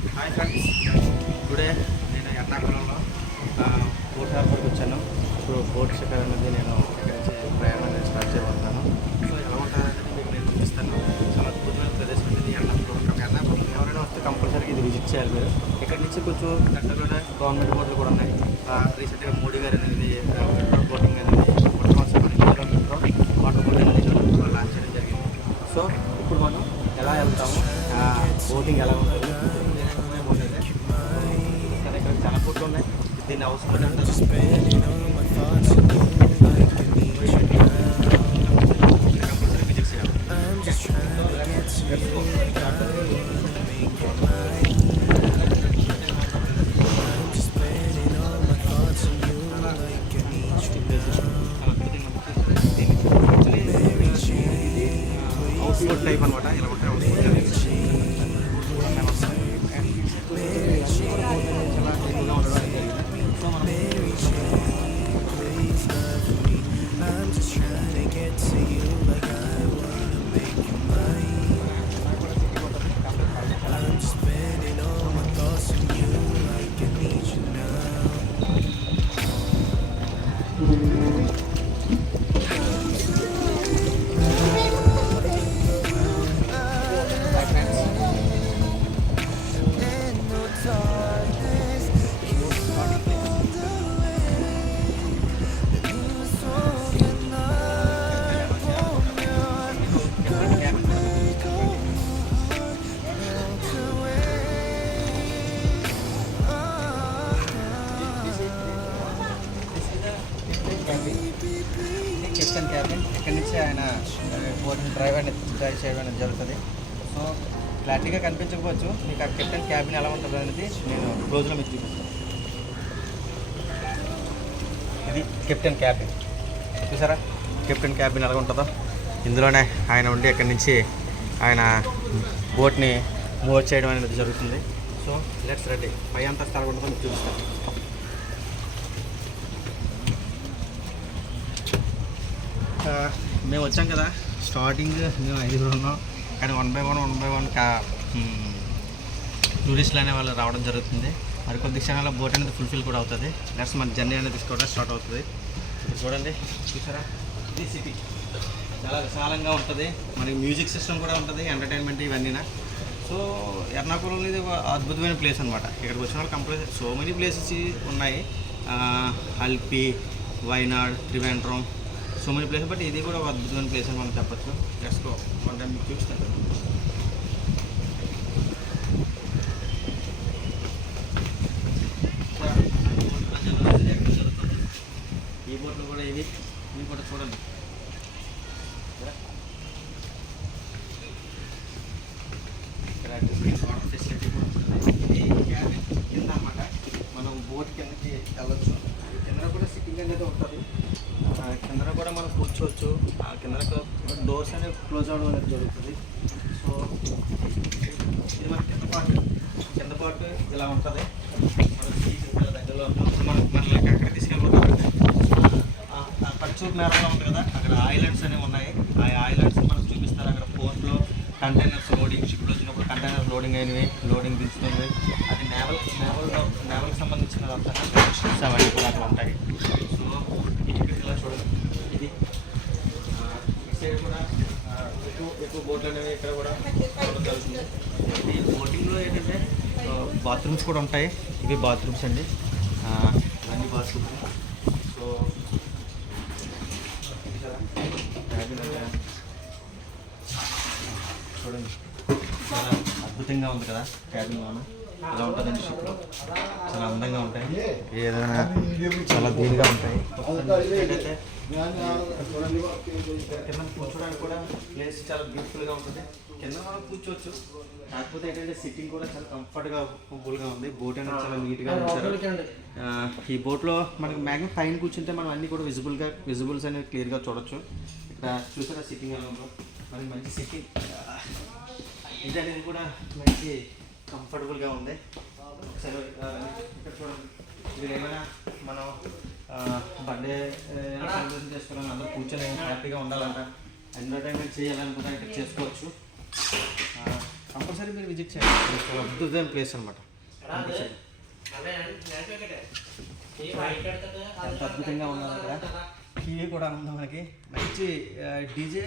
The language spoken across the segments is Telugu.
హాయ్ ఫ్రెండ్స్, టుడే నేను ఎర్నాకుళంలో బోట్ హార్బర్కి వచ్చాను. సో బోట్ షికార్ అనేది నేను ఇక్కడ నుంచి ప్రయాణం అనేది స్టార్ట్ చేయబోతున్నాను. సో ఎలా ఉంటుందనేది మీకు నేను చూపిస్తాను. చాలా అద్భుతమైన ప్రదేశం అనేది ఎర్నాకుళం. ఎర్నాకుళం ఎవరైనా వస్తే కంపల్సరీగా ఇది విజిట్ చేయాలి మీరు. ఇక్కడ నుంచి కొంచెం దగ్గరలోనే గవర్నమెంట్ బోట్లు కూడా ఉన్నాయి. రీసెంట్గా మోడీ గారు అనేది పెట్రోల్ బోటింగ్ అనేది వాటర్ బోట్ అనేది లాంచ్ చేయడం జరిగింది. సో ఇప్పుడు మనం ఎలా వెళ్తాము, బోటింగ్ ఎలా ఉంటుంది, ఇక్కడ చాలా బోట్లు ఉన్నాయి. దీన్ని అవసరం హౌస్ బోట్ టైప్ అనమాట. ఇలా ఉంటాయి హౌస్ బోట్ అనేది. కెప్టెన్ క్యాబిన్ ఇక్కడి నుంచి ఆయన బోటింగ్ డ్రైవ్ చేయడం అనేది జరుగుతుంది. సో క్లారిటీగా కనిపించకపోవచ్చు మీకు ఆ కెప్టెన్ క్యాబిన్ ఎలా ఉంటుంది అనేది నేను క్లోజ్లో మీకు చూపిస్తాను. ఇది కెప్టెన్ క్యాబిన్, చూసారా కెప్టెన్ క్యాబిన్ ఎలా ఉంటుందో. ఇందులోనే ఆయన ఉండి ఇక్కడి నుంచి ఆయన బోట్ని మూవ్ చేయడం అనేది జరుగుతుంది. So let's ready. పై అంతస్తు ఎలా ఉంటుందో మీకు చూపిస్తాను. మేము వచ్చాం కదా, స్టార్టింగ్ మేము 5 ఉన్నాం, కానీ వన్ బై వన్ టూరిస్టులు అనే వాళ్ళు రావడం జరుగుతుంది. మరి కొద్ది క్షణాల్లో బోట్ అనేది ఫుల్ఫిల్ కూడా అవుతుంది. నెక్స్ట్ మన జర్నీ అనేది తీసుకోవడం స్టార్ట్ అవుతుంది. చూడండి, చూసారా ఇది సిటీ చాలా విశాలంగా ఉంటుంది. మనకి మ్యూజిక్ సిస్టమ్ కూడా ఉంటుంది, ఎంటర్టైన్మెంట్ ఇవన్నీనా. సో ఎర్నాకుళం అనేది ఒక అద్భుతమైన ప్లేస్ అనమాట. ఇక్కడికి వచ్చిన వాళ్ళు కంపల్సరీ సో మెనీ ప్లేసెస్ ఉన్నాయి. Alleppey, Wayanad, Trivandrum, so many places. But ఇది కూడా ఒక అద్భుతమైన ప్లేస్ అని మనం చెప్పచ్చు. Let's go. వన్ టైం మీకు చూపిస్తాను. ఈ బోట్లు కూడా ఇవి కూడా చూడండి. వాటర్ ఫెసిలిటీ కూడా ఉంటుంది. కింద అన్నమాట మనం బోట్ కిందకి వెళ్ళొచ్చు. కింద కూడా సిట్టింగ్ అనేది ఉంటుంది. కింద కూడా మనం కూర్చోవచ్చు. ఆ కింద డోర్స్ అనేవి క్లోజ్ అవ్వడం అనేది జరుగుతుంది. సో ఇది మన కింద పార్ట్ ఇలా ఉంటుంది. మనం సీసీ దగ్గరలో మనకి అక్కడ తీసుకెళ్ళిపోతాం. పచ్చూరు నేరలో ఉంది కదా, అక్కడ ఐలాండ్స్ అనేవి ఉన్నాయి. ఆ ఐలాండ్స్ మనకు చూపిస్తారు. అక్కడ పోర్ట్లో కంటైనర్స్ లోడింగ్, షిప్లో వచ్చినప్పుడు కంటైనర్స్ లోడింగ్ అయినవి, లోడింగ్ దించుతుంది. అది నేవల్కి సంబంధించిన షిప్స్ అవన్నీ కూడా అక్కడ ఉంటాయి. సో ఇలా చూడండి, ఇది ఈ సైడ్ కూడా ఎక్కువ బోట్లు అనేవి ఇక్కడ కూడా చూడడం జరుగుతుంది. ఇది బోటింగ్లో ఏంటంటే బాత్రూమ్స్ కూడా ఉంటాయి. ఇవి బాత్రూమ్స్ అండి, అన్ని బాత్రూమ్స్. సో చూడండి, చాలా అద్భుతంగా ఉంది కదా క్యాబిన్. మనం ఇలా ఉంటుందండి షిప్లో, చాలా అందంగా ఉంటాయి. ఏదైనా చాలా దీనిగా ఉంటాయి. ఏంటంటే కింద కూర్చోడానికి కూడా ప్లేస్ చాలా బ్యూటిఫుల్గా ఉంటుంది. కింద మనం కూర్చోవచ్చు. కాకపోతే ఏంటంటే సిట్టింగ్ కూడా చాలా కంఫర్ట్గా ఉంది. బోట్ అనేది చాలా నీట్గా ఉంచారు. ఈ బోట్లో మనకి మ్యాక్సిమం పైన కూర్చుంటే మనం అన్నీ కూడా విజిబుల్స్ అనేవి క్లియర్గా చూడొచ్చు. ఇక్కడ చూసారా సిట్టింగ్ ఎలా ఉందో, మనకి మంచి సిట్టింగ్. ఇది అనేది కూడా మంచి కంఫర్టబుల్గా ఉంది. ఒకసారి ఇక్కడ చూడండి, ఇది ఏమైనా మనం బర్త్డే సెలబ్రేషన్ చేసుకోవాలని అందరూ కూర్చొని హ్యాపీగా ఉండాలంట, ఎంటర్టైన్మెంట్ చేయాలనుకుంటే ఇక్కడ చేసుకోవచ్చు. కంపల్సరీ మీరు విజిట్ చేయండి. చాలా అద్భుతమైన ప్లేస్ అనమాట. కంపల్సరీ ఎంత అద్భుతంగా ఉన్నది అక్కడ. టీవీ కూడా ఉంది మనకి. మంచి డీజే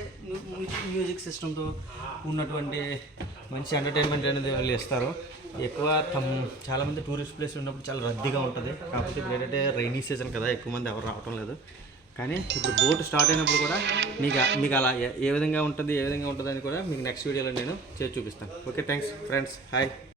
మ్యూజిక్ సిస్టమ్తో ఉన్నటువంటి మంచి ఎంటర్టైన్మెంట్ అనేది వాళ్ళు ఇస్తారు. ఎక్కువ చాలామంది టూరిస్ట్ ప్లేస్ ఉన్నప్పుడు చాలా రద్దీగా ఉంటుంది. కాకపోతే ఇప్పుడు ఏంటంటే రైనీ సీజన్ కదా, ఎక్కువ మంది ఎవరు రావటం లేదు. కానీ ఇప్పుడు బోట్ స్టార్ట్ అయినప్పుడు కూడా మీకు అలా ఏ విధంగా ఉంటుంది అని కూడా మీకు నెక్స్ట్ వీడియోలో నేను చేసి చూపిస్తాను. Okay, thanks friends. హాయ్.